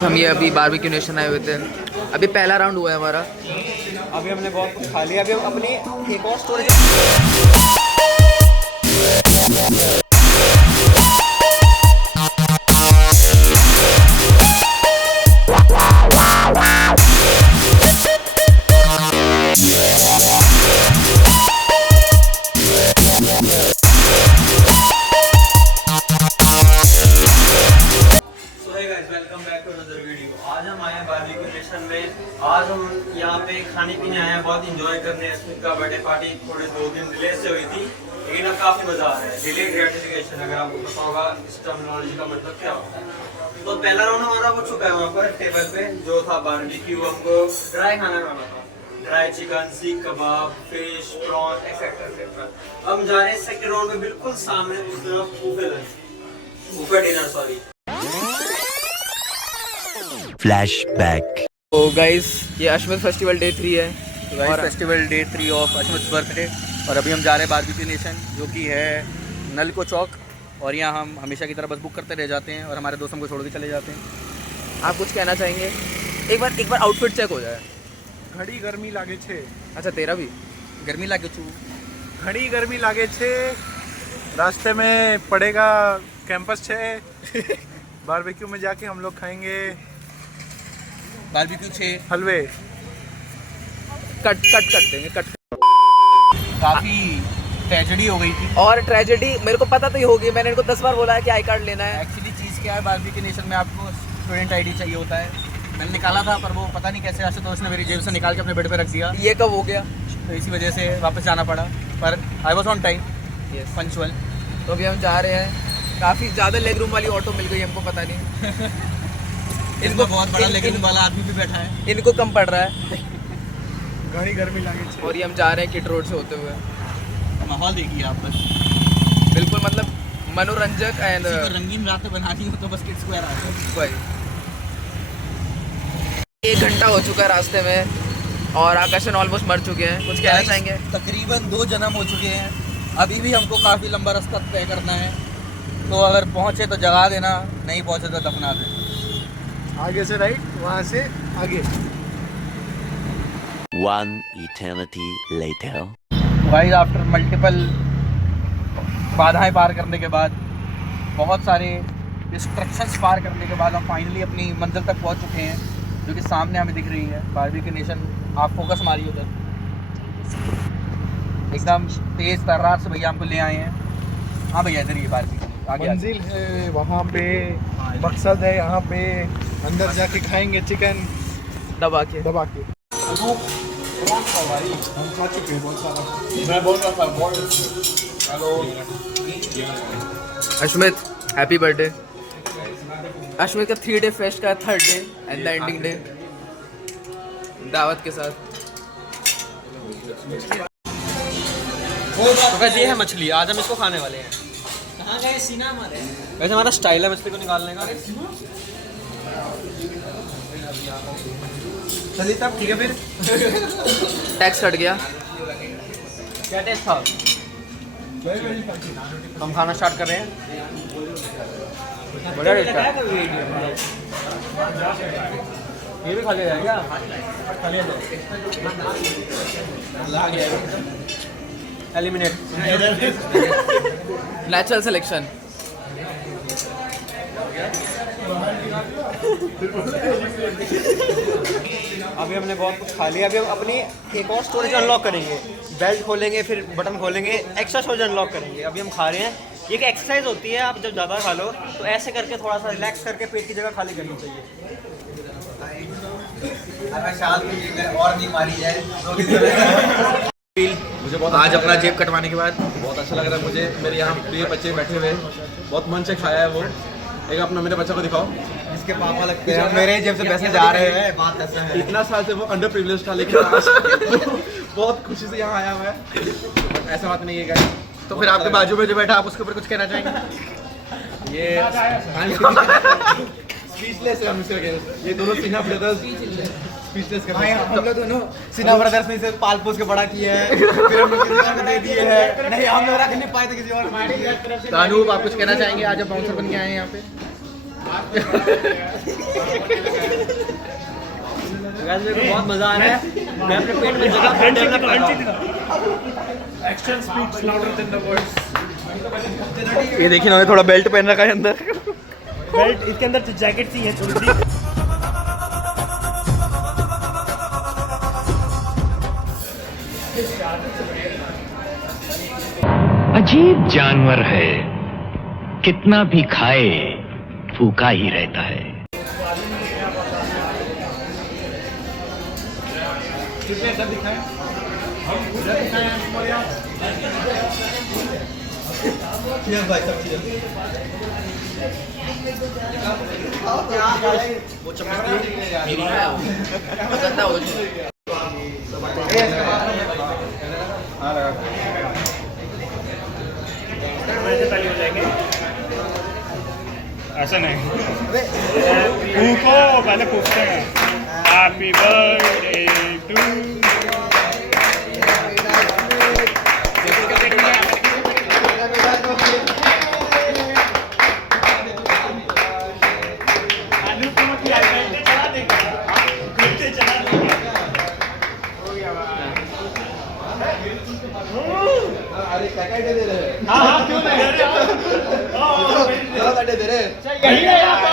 हम ये अभी बारबेक्यू नेशन आए हुए थे। अभी पहला राउंड हुआ है हमारा। अभी हमने बहुत कुछ खा लिया। अभी हम अपनी एक और स्टोरी आज हम यहाँ पे खाने पीने आए हैं, बहुत इंजॉय करने हैं। स्मित का बर्थडे पार्टी थोड़े 2 दिन डिले से हुई थी, लेकिन अब काफी मजा आ रहा है। डिलेड ग्रेटिफिकेशन, अगर आपको पता होगा इस टर्मिनोलॉजी का मतलब क्या होता है। तो पहला राउंड हमारा हो चुका है वहाँ पर टेबल पे, जो था बारबेक्यू। हमको ड्राई खाना खाना था, ड्राई चिकन, सीख कबाब, फिश, प्रॉन एक्सेट्रा एक्सेट्रा। हम जा रहे हैं सेकंड राउंड में, बिल्कुल सामने उस तरफ बुफे डिनर, सॉरी। फ्लैशबैक। तो गाइस ये अश्मित फेस्टिवल डे 3 है और festival day 3 of Ashmit birthday. और अभी हम जा रहे हैं बारबेक्यू नेशन, जो कि है नलको चौक। और यहाँ हम हमेशा की तरह बस बुक करते रह जाते हैं और हमारे दोस्त हमको छोड़ के चले जाते हैं। आप कुछ कहना चाहेंगे? एक बार आउटफिट चेक हो जाए। घड़ी गर्मी लागे छे। अच्छा तेरा भी गर्मी लागे छू, घड़ी गर्मी लागे छे। रास्ते में पड़ेगा कैंपस छे। बारबेक्यू में जाके हम लोग खाएंगे बारबेक्यू 6 हलवे। कट देंगे कट। काफ़ी ट्रेजेडी हो गई थी। और ट्रेजेडी मेरे को पता तो ही होगी, मैंने इनको 10 बार बोला है कि आई कार्ड लेना है। एक्चुअली चीज़ क्या है, बारबेक्यू नेशन में आपको स्टूडेंट आईडी चाहिए होता है। मैंने निकाला था, पर वो पता नहीं कैसे आशुतोष उसने मेरी जेब से निकाल के अपने बेड पे रख दिया। ये कब हो गया? तो इसी वजह से वापस जाना पड़ा, पर I was on time, yes punctual. तो अभी हम जा रहे हैं। काफ़ी ज़्यादा लेग रूम वाली ऑटो मिल गई हमको, पता नहीं इनको बहुत बड़ा लेकिन वाला आदमी भी बैठा है, इनको कम पड़ रहा है। घड़ी गर्मी लागे छे। और ये हम जा रहे हैं किट रोड से होते हुए। माहौल देखिए आप बस, बिल्कुल मतलब मनोरंजक एंड किसी को रंगीन रातें बनानी हो तो बस किड स्क्वायर आ जाओ। भाई 1 घंटा हो चुका है रास्ते में और आकर्षण ऑलमोस्ट मर चुके हैं। कुछ कहना चाहेंगे? तकरीबन 2 जन्म हो चुके हैं, अभी भी हमको काफ़ी लंबा रास्ता तय करना है। तो अगर पहुँचे तो जगा देना, नहीं पहुँचे तो दफना देना। आगे से राइट, वहाँ से आगे। One eternity later. Guys after multiple बाधाएं पार करने के बाद, बहुत सारे डिस्ट्रक्शंस पार करने के बाद हम फाइनली अपनी मंजिल तक पहुंच चुके हैं, जो कि सामने हमें दिख रही है बारबेक्यू नेशन। आप फोकस मारिए उधर, एकदम तेज़ तर्रार से भैया हमको ले आए हैं। हाँ भैया इधर ये बारबेक्यू आगे मंजिल है वहाँ पे, मकसद है यहाँ पे। अंदर जाके खाएंगे चिकन दबा के। हम खा चुके हैं बहुत सारा। मैं बोल रहा था बहुत। Hello Ashmit happy birthday. Ashmit का 3 डे फेस्ट का 3rd day and the ending day दावत के साथ। तो वैसे ये है मछली, आज हम इसको खाने वाले हैं। कहाँ गए सीना हमारे? वैसे हमारा स्टाइल है मछली को निकालने का। चलिए तब ठीक है फिर। टैक्स कट गया। क्या टेस्ट था? हम खाना स्टार्ट कर रहे हैं। बड़ा टेस्ट है। ये भी खा लिया जाए क्या? खा लिया जाए। एलिमिनेट। Natural selection. अभी हमने बहुत कुछ खा लिया। अभी हम अपनी एक और स्टोरेज अनलॉक करेंगे, बेल्ट खोलेंगे, फिर बटन खोलेंगे, एक्स्ट्रा स्टोरेज अनलॉक करेंगे। अभी हम खा रहे हैं, ये एक एक्सरसाइज होती है। आप जब ज़्यादा खा लो तो ऐसे करके थोड़ा सा रिलैक्स करके पेट की जगह खाली करनी चाहिए। और नहीं मारी जाए। मुझे बहुत आज अपना जेब कटवाने के बाद बहुत अच्छा लग रहा है मुझे। मेरे यहाँ प्रिय बच्चे बैठे हुए हैं, बहुत मन से खाया है वो। एक अपना मेरे बच्चा को दिखाओ, इसके पापा लगते हैं मेरे जेब से पैसे जा रहे हैं। बात ऐसा है, इतना साल से वो अंडर प्रिविलेज था, लेकिन आज बहुत खुशी से यहाँ आया हुआ है। बट ऐसा बात नहीं है गाइस। तो फिर आपके बाजू में जो बैठा, आप उसके ऊपर कुछ कहना चाहेंगे? ये स्पीचलेस है हम इसके अगेंस्ट। ये दोनों सिन्हा ब्रदर्स स्पीचलेस कर रहे हैं। हम लोग दोनों सिन्हा ब्रदर्स ने इसे पाल पोस के बड़ा किया है, फिर हम लोग किसी और को दे दिए हैं। नहीं हम लोग रख नहीं पाए तो किसी और को। तो अनूप, आप कुछ कहना चाहेंगे? आज आप बाउंसर बन के आए हैं यहाँ पे। गाइस मेरे को बहुत मजा आ रहा है, मैं अपने पेट में जगह फिर डेवलप कर रहा हूँ। Action speaks louder than the words. ये देखिए इन्होंने थोड़ा बेल्ट पहन रखा है अंदर। बेल्ट इसके अंदर तो जैकेट सी है थोड़ी सी। अजीब जानवर है, कितना भी खाए भूखा ही रहता है। कितने अंदर दिखाएं? इधर दिखाएं मौर्या। भाई सब चीज़ वो चम्मच मेरी है वो गंदा हो गया। पहले हो जाएंगे ऐसा नहीं फूको पहले फूकते हैं हैप्पी बर्थडे टू अरे क्या क्या दे रहे हैं? हाँ क्यों नहीं दे रहे हैं। यही है यहाँ पर